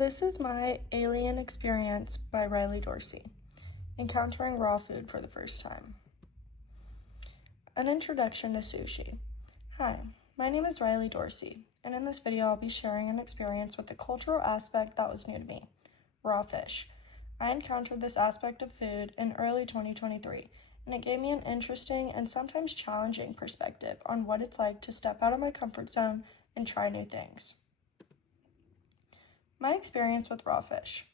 This is my Alien Experience by Riley Dorsey, encountering raw food for the first time. An introduction to sushi. Hi, my name is Riley Dorsey, and in this video I'll be sharing an experience with the cultural aspect that was new to me, raw fish. I encountered this aspect of food in early 2023, and it gave me an interesting and sometimes challenging perspective on what it's like to step out of my comfort zone and try new things. My experience with raw fish.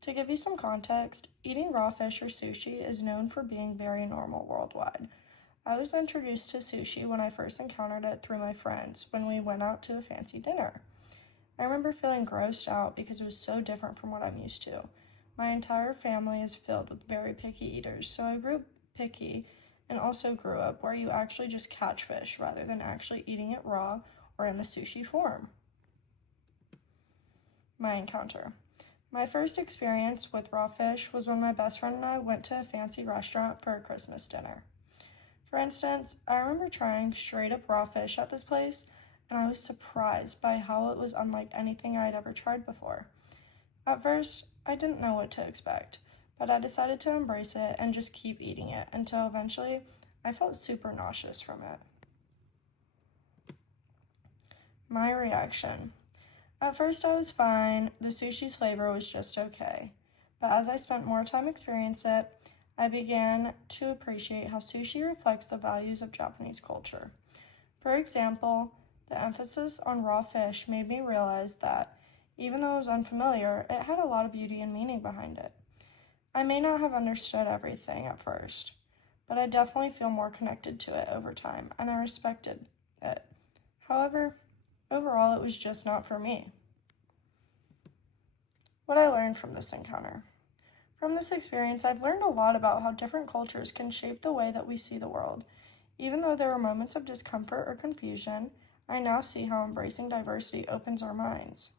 To give you some context, eating raw fish or sushi is known for being very normal worldwide. I was introduced to sushi when I first encountered it through my friends when we went out to a fancy dinner. I remember feeling grossed out because it was so different from what I'm used to. My entire family is filled with very picky eaters, so I grew up picky and also grew up where you actually just catch fish rather than actually eating it raw or in the sushi form. My encounter. My first experience with raw fish was when my best friend and I went to a fancy restaurant for a Christmas dinner. For instance, I remember trying straight up raw fish at this place, and I was surprised by how it was unlike anything I had ever tried before. At first, I didn't know what to expect, but I decided to embrace it and just keep eating it until eventually I felt super nauseous from it. My reaction. At first I was fine, the sushi's flavor was just okay, but as I spent more time experiencing it, I began to appreciate how sushi reflects the values of Japanese culture. For example, the emphasis on raw fish made me realize that, even though it was unfamiliar, it had a lot of beauty and meaning behind it. I may not have understood everything at first, but I definitely feel more connected to it over time, and I respected it. However, overall, it was just not for me. What I learned from this encounter. From this experience, I've learned a lot about how different cultures can shape the way that we see the world. Even though there were moments of discomfort or confusion, I now see how embracing diversity opens our minds.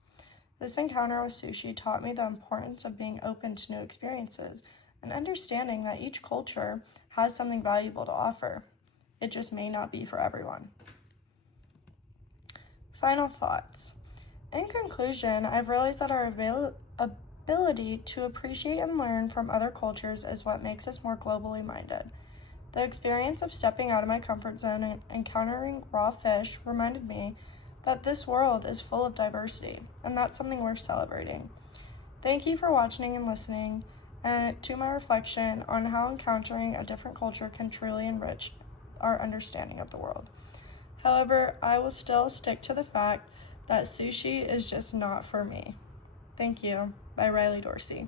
This encounter with sushi taught me the importance of being open to new experiences and understanding that each culture has something valuable to offer. It just may not be for everyone. Final thoughts. In conclusion, I've realized that our ability to appreciate and learn from other cultures is what makes us more globally minded. The experience of stepping out of my comfort zone and encountering raw fish reminded me that this world is full of diversity, and that's something worth celebrating. Thank you for watching and listening to my reflection on how encountering a different culture can truly enrich our understanding of the world. However, I will still stick to the fact that sushi is just not for me. Thank you. By Riley Dorsey.